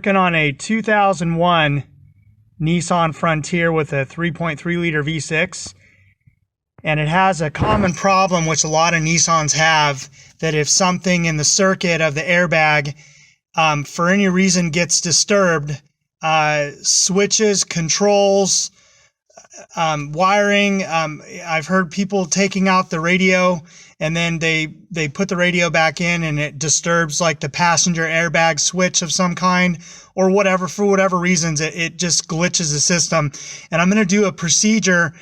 working on a 2001 Nissan Frontier with a 3.3 liter V6, and it has a common problem which a lot of Nissans have, that if something in the circuit of the airbag for any reason gets disturbed, switches, controls, wiring, I've heard people taking out the radio and then they put the radio back in and it disturbs like the passenger airbag switch of some kind or whatever. For whatever reasons, it just glitches the system. And I'm going to do a procedure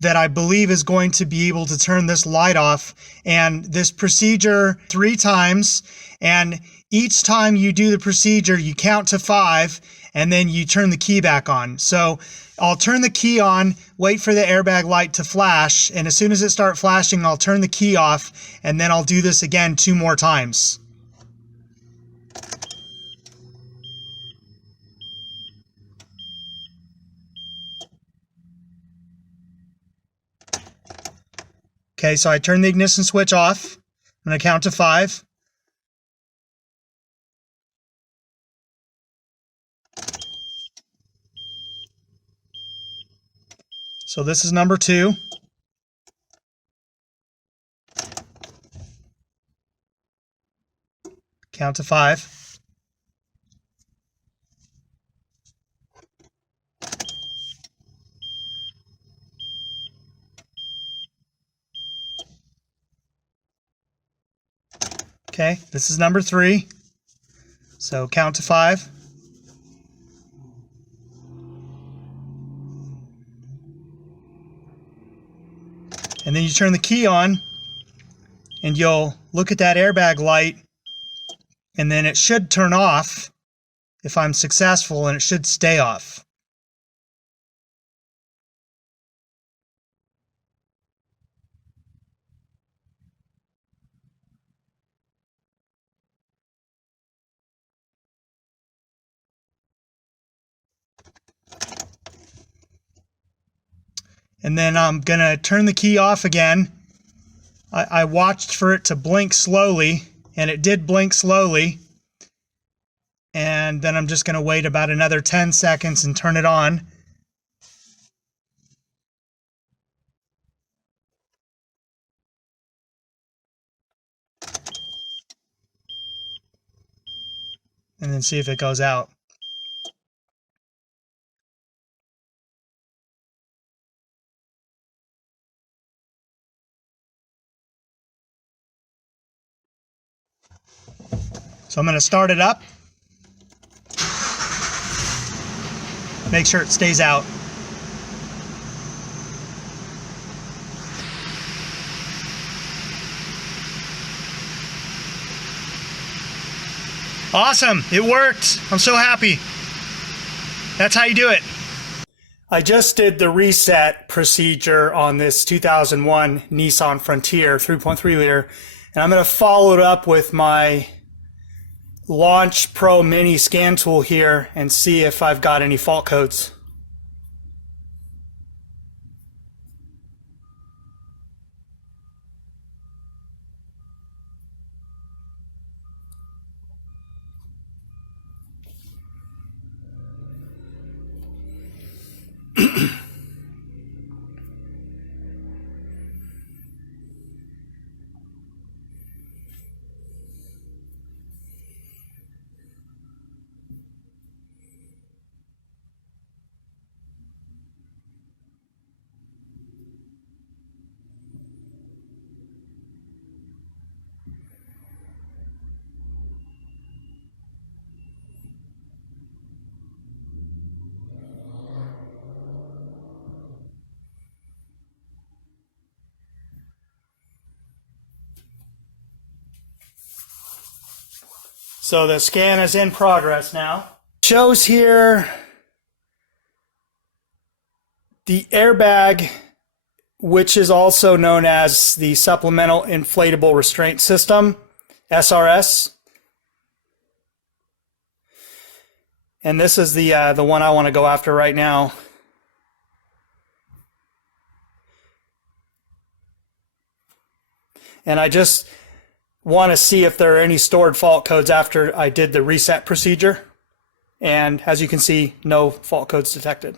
that I believe is going to be able to turn this light off. And this procedure 3 times, and each time you do the procedure, you count to 5 and then you turn the key back on. So I'll turn the key on, wait for the airbag light to flash, and as soon as it starts flashing, I'll turn the key off, and then I'll do this again 2 more times. Okay, so I turn the ignition switch off. I'm going to count to 5. So this is number 2. Count to 5. Okay, this is number 3. So count to 5. And then you turn the key on and you'll look at that airbag light, and then it should turn off if I'm successful, and it should stay off. And then I'm going to turn the key off again. I watched for it to blink slowly, and it did blink slowly. And then I'm just going to wait about another 10 seconds and turn it on. And then see if it goes out. So I'm going to start it up. Make sure it stays out. Awesome, it worked. I'm so happy. That's how you do it. I just did the reset procedure on this 2001 Nissan Frontier 3.3 liter, and I'm going to follow it up with my Launch Pro Mini scan tool here and see if I've got any fault codes. So the scan is in progress now. Shows here the airbag, which is also known as the Supplemental Inflatable Restraint System, SRS. And this is the one I want to go after right now. And I just want to see if there are any stored fault codes after I did the reset procedure. And as you can see, no fault codes detected.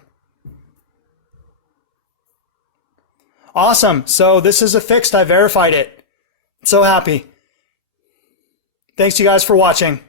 Awesome. So this is a fixed. I verified it. So happy. Thanks you guys for watching.